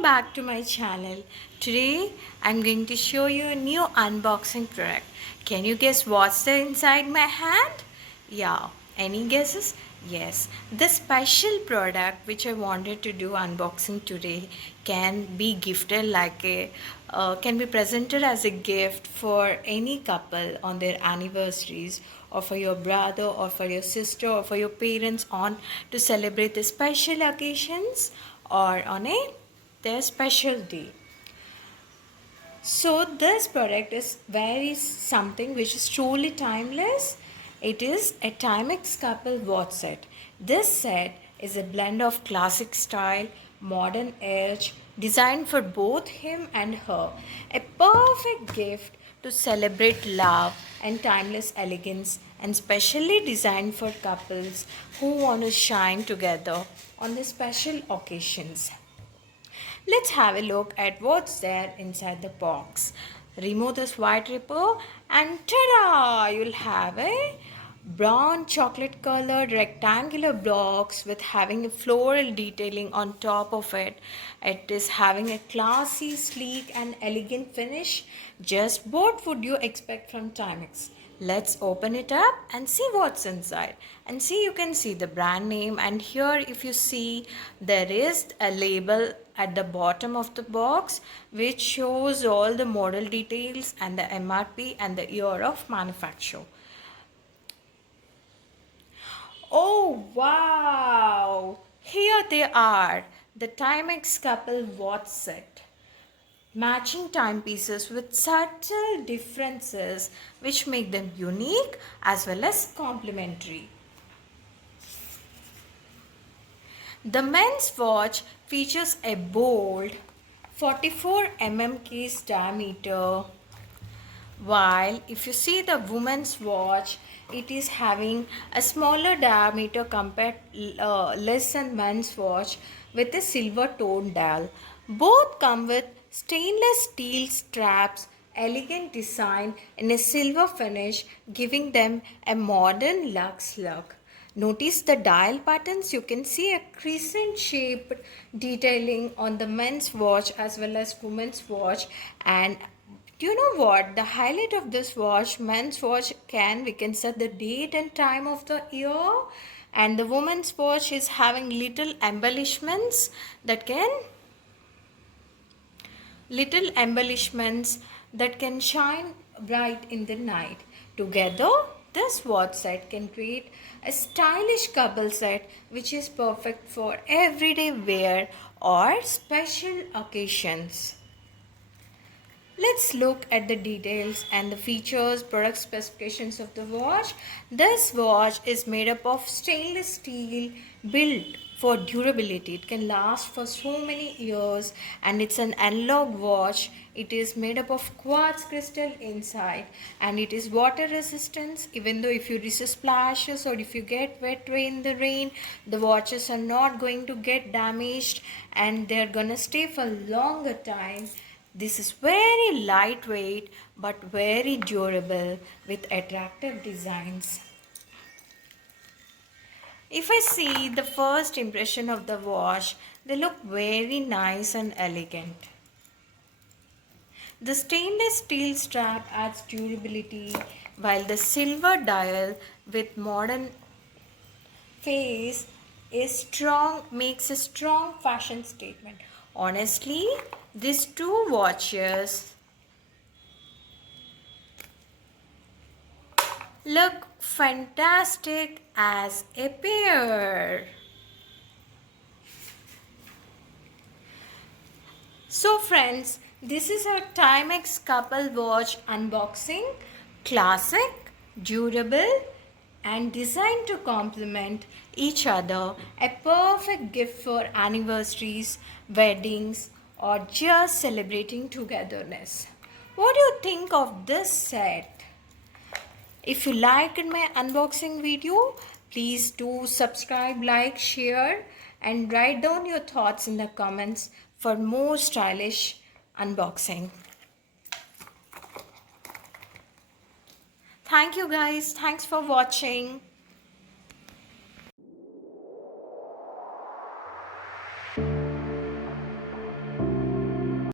Welcome back to my channel. Today I'm going to show you a new unboxing product. Can you guess what's there inside my hand? Yeah, any guesses? Yes, this special product which I wanted to do unboxing today can be gifted like a can be presented as a gift for any couple on their anniversaries, or for your brother or for your sister or for your parents on to celebrate the special occasions or on a their special day. So this product is very something which is truly timeless. It is a Timex couple watch set. This set is a blend of classic style, modern edge, designed for both him and her. A perfect gift to celebrate love and timeless elegance, and specially designed for couples who want to shine together on the special occasions. Let's have a look at what's there inside the box. Remove this white wrapper and ta-da! You'll have a brown chocolate colored rectangular box with having a floral detailing on top of it. It is having a classy, sleek and elegant finish. Just what would you expect from Timex? Let's open it up and see what's inside. And see, you can see the brand name, and here if you see there is a label at the bottom of the box which shows all the model details and the MRP and the year of manufacture. Oh wow! Here they are, the Timex couple watch set. Matching timepieces with subtle differences which make them unique as well as complementary. The men's watch features a bold 44 mm case diameter, while if you see the woman's watch, it is having a smaller diameter compared less than men's watch with a silver tone dial. Both come with stainless steel straps, elegant design in a silver finish, giving them a modern luxe look. Notice the dial patterns. You can see a crescent shaped detailing on the men's watch as well as women's watch. And do you know what? The highlight of this watch, men's watch, we can set the date and time of the year, and the woman's watch is having little embellishments that can shine bright in the night. Together, this watch set can create a stylish couple set which is perfect for everyday wear or special occasions. Let's look at the details and the features, product specifications of the watch. This watch is made up of stainless steel built for durability. It can last for so many years, and it's an analog watch. It is made up of quartz crystal inside, and it is water resistant. Even though if you receive splashes or if you get wet in the rain, the watches are not going to get damaged and they're gonna stay for longer time. This is very lightweight but very durable with attractive designs. If I see the first impression of the watch, they look very nice and elegant. The stainless steel strap adds durability, while the silver dial with modern face makes a strong fashion statement. Honestly, these two watches look fantastic as a pair. So friends, this is our Timex couple watch unboxing. Classic, durable and designed to complement each other. A perfect gift for anniversaries, weddings or just celebrating togetherness. What do you think of this set? If you liked my unboxing video, please do subscribe, like, share and write down your thoughts in the comments for more stylish unboxing. Thank you guys. Thanks for watching.